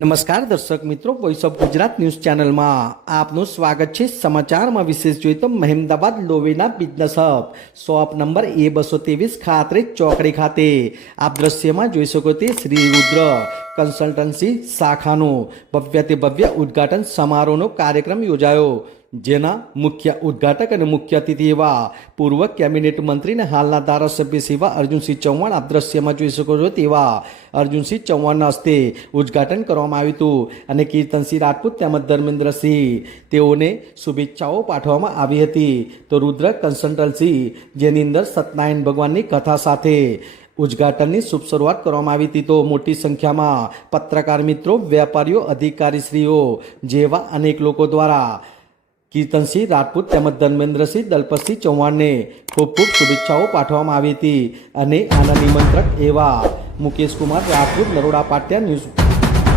નમસ્કાર દર્શક મિત્રો, વોઇસ ઓફ ગુજરાત ન્યૂઝ ચેનલમાં આપનું સ્વાગત છે। સમાચારમાં વિશેષ જોઈએ તો મહેમદાબાદ લોવેના business hub shop number A223 ખાતરેજ ચોકડી ખાતે આપ દ્રશ્યમાં જોઈ શકો તે શ્રી રુદ્ર કન્સલ્ટન્સી શાખાનું ભવ્યથી ભવ્ય ઉદ્ઘાટન સમારોહનો કાર્યક્રમ યોજાયો, જેના મુખ્ય ઉદ્ઘાટક અને મુખ્ય અતિથિ એવા પૂર્વ કેબિનેટ મંત્રી અને હાલના ધારાસભ્ય સેવા અર્જુનસિંહ ચૌહાણ આપ દ્રશ્યમાં જોઈ શકો છો તેવા અર્જુનસિંહ ચૌહાણના હસ્તે ઉદ્ઘાટન કરવામાં આવ્યું હતું અને કીર્તનસિંહ રાજપૂત તેમજ ધર્મેન્દ્રસિંહ તેઓને શુભેચ્છાઓ પાઠવવામાં આવી હતી। તો રુદ્ર કન્સલ્ટન્સી જેની અંદર સત્યનારાયણ ભગવાનની કથા સાથે ઉદ્ઘાટનની શુભ શરૂઆત કરવામાં આવી હતી। તો મોટી સંખ્યામાં પત્રકાર મિત્રો, વેપારીઓ, અધિકારીશ્રીઓ જેવા અનેક લોકો દ્વારા કીર્તનસિંહ રાજપૂત તેમજ ધર્મેન્દ્રસિંહ દલપતસિંહ ચૌહાણને ખૂબ ખૂબ શુભેચ્છાઓ પાઠવવામાં આવી હતી અને આના નિમંત્રક એવા મુકેશ કુમાર રાજપૂત, નરોડા પાટિયા, ન્યૂઝ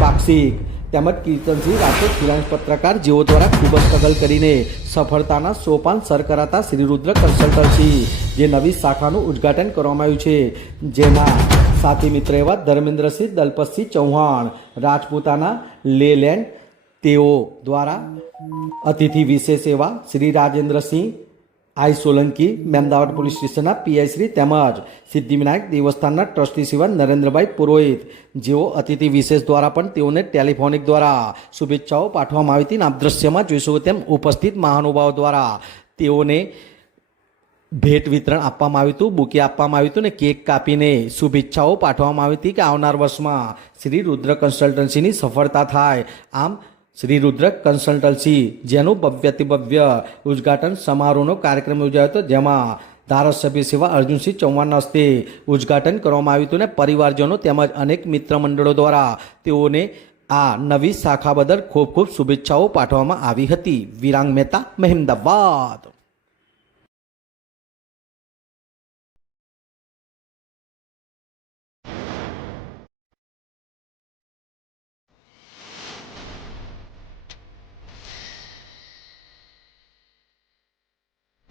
પાક્ષિક તેમજ કીર્તનસિંહ રાજપૂત ફ્રીલાન્સ પત્રકાર જેઓ દ્વારા ખૂબ જ સ્ટ્રગલ કરીને સફળતાના સોપાન સર કરાતા શ્રી રુદ્ર કન્સલ્ટન્સી જે નવી શાખાનું ઉદ્ઘાટન કરવામાં આવ્યું છે, જેના સાથી મિત્ર એવા ધર્મેન્દ્રસિંહ દલપતસિંહ ચૌહાણ રાજપૂતાના લેલેન્ડ તેઓ દ્વારા અતિથિ વિશેષ એવા શ્રી રાજેન્દ્રસિંહ આઈ સોલંકી, મહેમદાવાદ પોલીસ સ્ટેશનના પીઆઈ શ્રી તેમજ સિદ્ધિવિનાયક દેવસ્થાનના ટ્રસ્ટી શ્રી નરેન્દ્રભાઈ પુરોહિત જેઓ અતિથિ વિશેષ દ્વારા પણ તેઓને ટેલિફોનિક દ્વારા શુભેચ્છાઓ પાઠવવામાં આવી હતી। આપ દ્રશ્યમાં જોઈ શકો તેમ ઉપસ્થિત મહાનુભાવો દ્વારા તેઓને ભેટ વિતરણ આપવામાં આવ્યું હતું, બુકે આપવામાં આવ્યું હતું અને કેક કાપીને શુભેચ્છાઓ પાઠવવામાં આવી હતી કે આવનાર વર્ષમાં શ્રી રુદ્ર કન્સલ્ટન્સીની સફળતા થાય। આમ શ્રી રુદ્ર કન્સલ્ટન્સી જેનું ભવ્યથી ભવ્ય ઉદ્ઘાટન સમારોહનો કાર્યક્રમ યોજાયો હતો, જેમાં ધારાસભ્ય સેવા અર્જુનસિંહ ચૌહાણના હસ્તે ઉદ્ઘાટન કરવામાં આવ્યું હતું અને પરિવારજનો તેમજ અનેક મિત્ર મંડળો દ્વારા તેઓને આ નવી શાખા બદલ ખૂબ ખૂબ શુભેચ્છાઓ પાઠવવામાં આવી હતી। વિરાંગ મહેતા, મહેમદાબાદ।